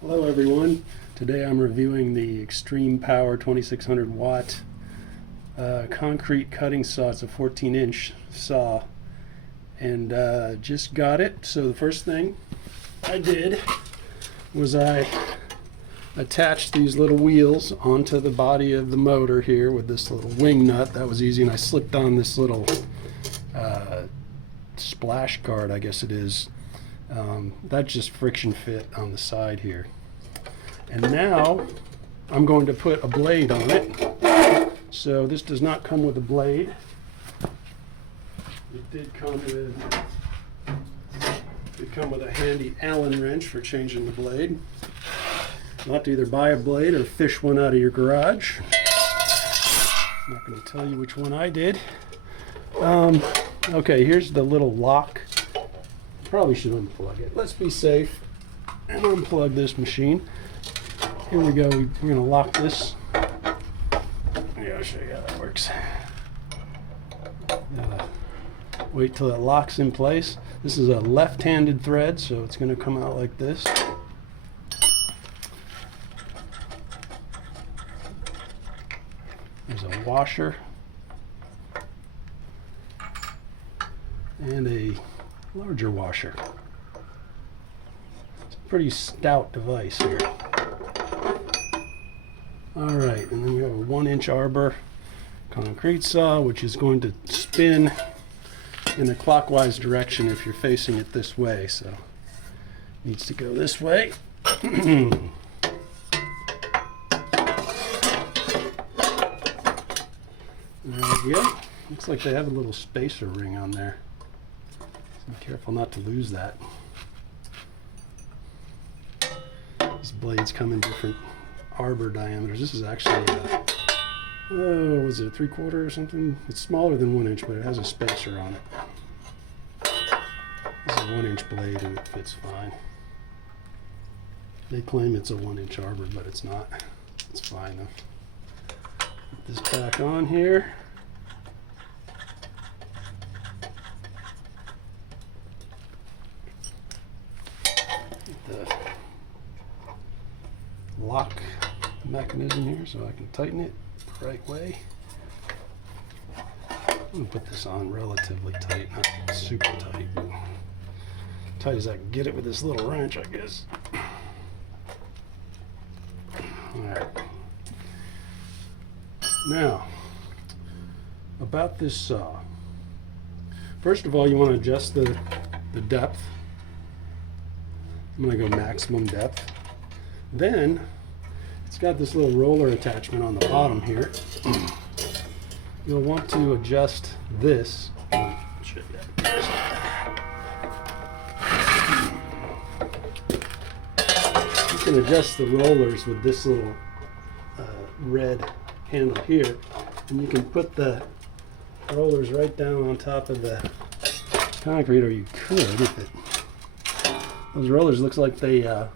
Hello everyone. Today I'm reviewing the Xtremepower 2600 watt concrete cutting saw. It's a 14-inch saw and just got it. So the first thing I did was I attached these little wheels onto the body of the motor here with this little wing nut. That was easy, and I slipped on this little splash guard, I guess it is. That's just friction fit on the side here. And now I'm going to put a blade on it. So this does not come with a blade. It did come with a handy Allen wrench for changing the blade. You'll have to either buy a blade or fish one out of your garage. I'm not going to tell you which one I did. Okay, here's the little lock. Probably should unplug it. Let's be safe and unplug this machine. Here we go. We're going to lock this. Yeah, I'll show you how that works. Wait till it locks in place. This is a left-handed thread, so it's going to come out like this. There's a washer and a larger washer. It's a pretty stout device here. Alright, and then we have a 1-inch arbor concrete saw, which is going to spin in a clockwise direction if you're facing it this way, so it needs to go this way. There we go. Looks like they have a little spacer ring on there. Be careful not to lose that. These blades come in different arbor diameters. This is actually was it a 3/4 or something? It's smaller than 1 inch, but it has a spacer on it. This is a 1-inch blade and it fits fine. They claim it's a 1-inch arbor, but it's not. It's fine though. Put this back on here. The lock mechanism here so I can tighten it the right way. I'm going to put this on relatively tight, not super tight, but tight as I can get it with this little wrench, I guess. Alright. Now, about this saw. First of all, you want to adjust the depth. I'm going to go maximum depth. Then it's got this little roller attachment on the bottom here. You'll want to adjust this. You can adjust the rollers with this little red handle here, and you can put the rollers right down on top of the concrete, or you could if it. Those rollers looks like they are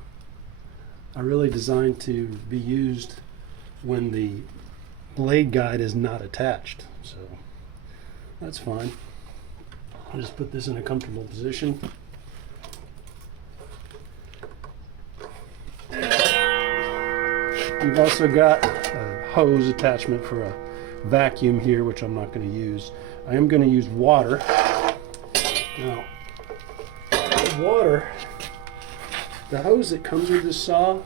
really designed to be used when the blade guide is not attached, so that's fine. I'll just put this in a comfortable position. You've also got a hose attachment for a vacuum here, which I'm not going to use. I am going to use water. Now, water, the hose that comes with this saw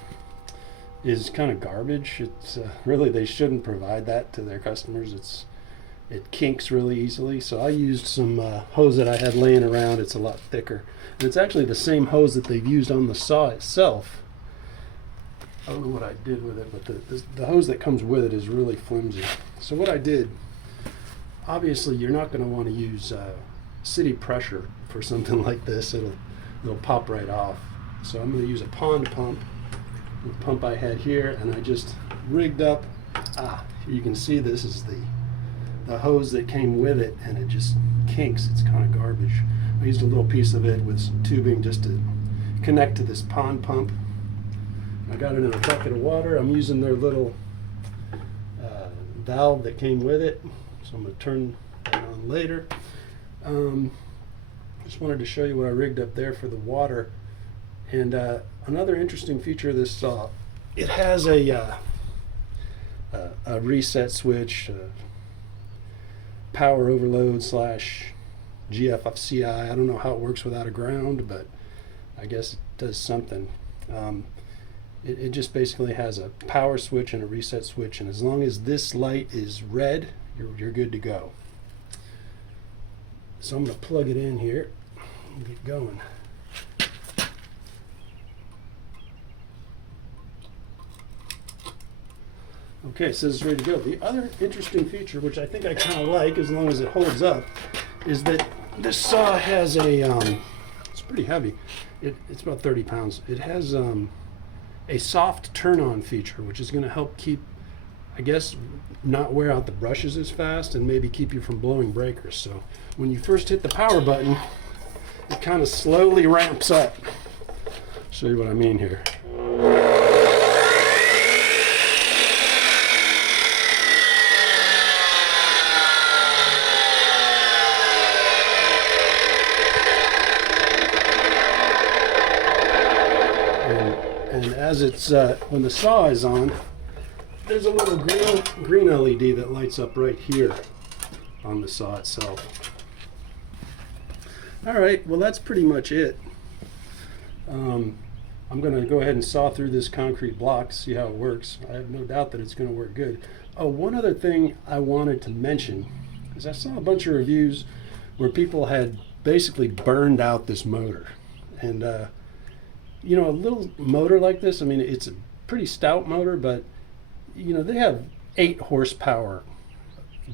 is kind of garbage. It's really, they shouldn't provide that to their customers. It kinks really easily, so I used some hose that I had laying around. It's a lot thicker, and it's actually the same hose that they've used on the saw itself. I don't know what I did with it, but the hose that comes with it is really flimsy. So what I did, obviously you're not going to want to use city pressure for something like this. It'll pop right off. So I'm going to use a pond pump, the pump I had here, and I just rigged up. You can see this is the hose that came with it, and it just kinks. It's kind of garbage. I used a little piece of it with some tubing just to connect to this pond pump. I got it in a bucket of water. I'm using their little valve that came with it, so I'm going to turn that on later. Just wanted to show you what I rigged up there for the water. And another interesting feature of this saw, it has a reset switch, power overload slash GFCI. I don't know how it works without a ground, but I guess it does something. It just basically has a power switch and a reset switch, and as long as this light is red, you're good to go. So I'm going to plug it in here and get going. Okay, so it's ready to go. The other interesting feature, which I think I kind of like as long as it holds up, is that this saw has a, it's pretty heavy. It's about 30 pounds. It has a soft turn-on feature, which is going to help keep, I guess, not wear out the brushes as fast and maybe keep you from blowing breakers. So when you first hit the power button, it kind of slowly ramps up. Show you what I mean here. And as it's when the saw is on, there's a little green LED that lights up right here on the saw itself. All right, well that's pretty much it. I'm going to go ahead and saw through this concrete block, see how it works. I have no doubt that it's going to work good. Oh, one other thing I wanted to mention is I saw a bunch of reviews where people had basically burned out this motor. And you know, a little motor like this, I mean, it's a pretty stout motor, but you know, they have 8 horsepower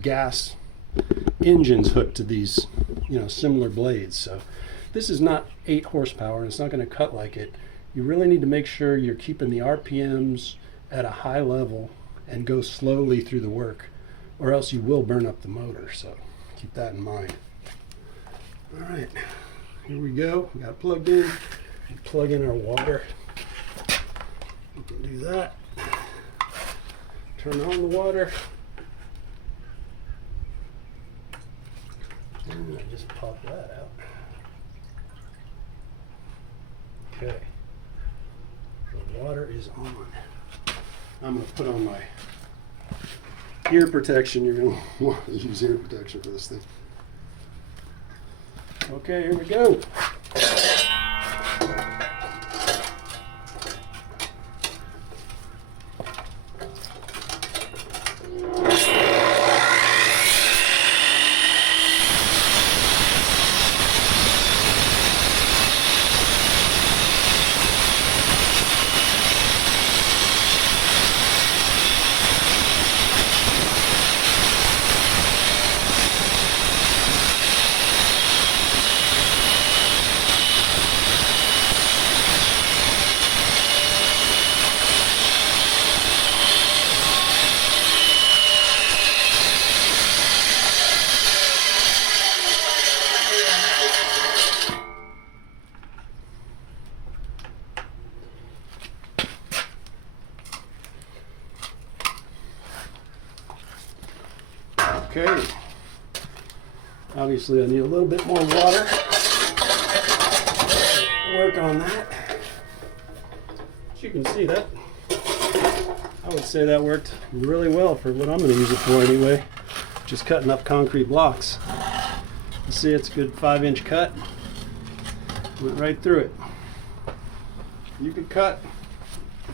gas engines hooked to these, you know, similar blades. So this is not 8 horsepower, and it's not going to cut like it. You really need to make sure you're keeping the RPMs at a high level and go slowly through the work, or else you will burn up the motor. So keep that in mind. All right, here we go. We got it plugged in. Plug in our water. We can do that. Turn on the water. And I just pop that out. Okay. The water is on. I'm going to put on my ear protection. You're going to want to use ear protection for this thing. Okay, here we go. Okay, obviously I need a little bit more water. Work on that. As you can see, that I would say that worked really well for what I'm going to use it for anyway. Just cutting up concrete blocks. You see, it's a good 5-inch cut. Went right through it. You could cut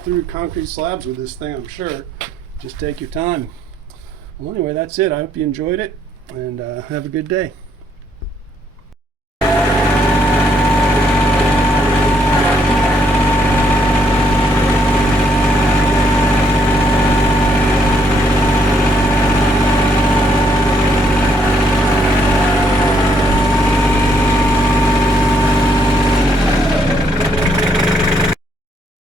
through concrete slabs with this thing, I'm sure. Just take your time. Well, anyway, that's it. I hope you enjoyed it, and have a good day.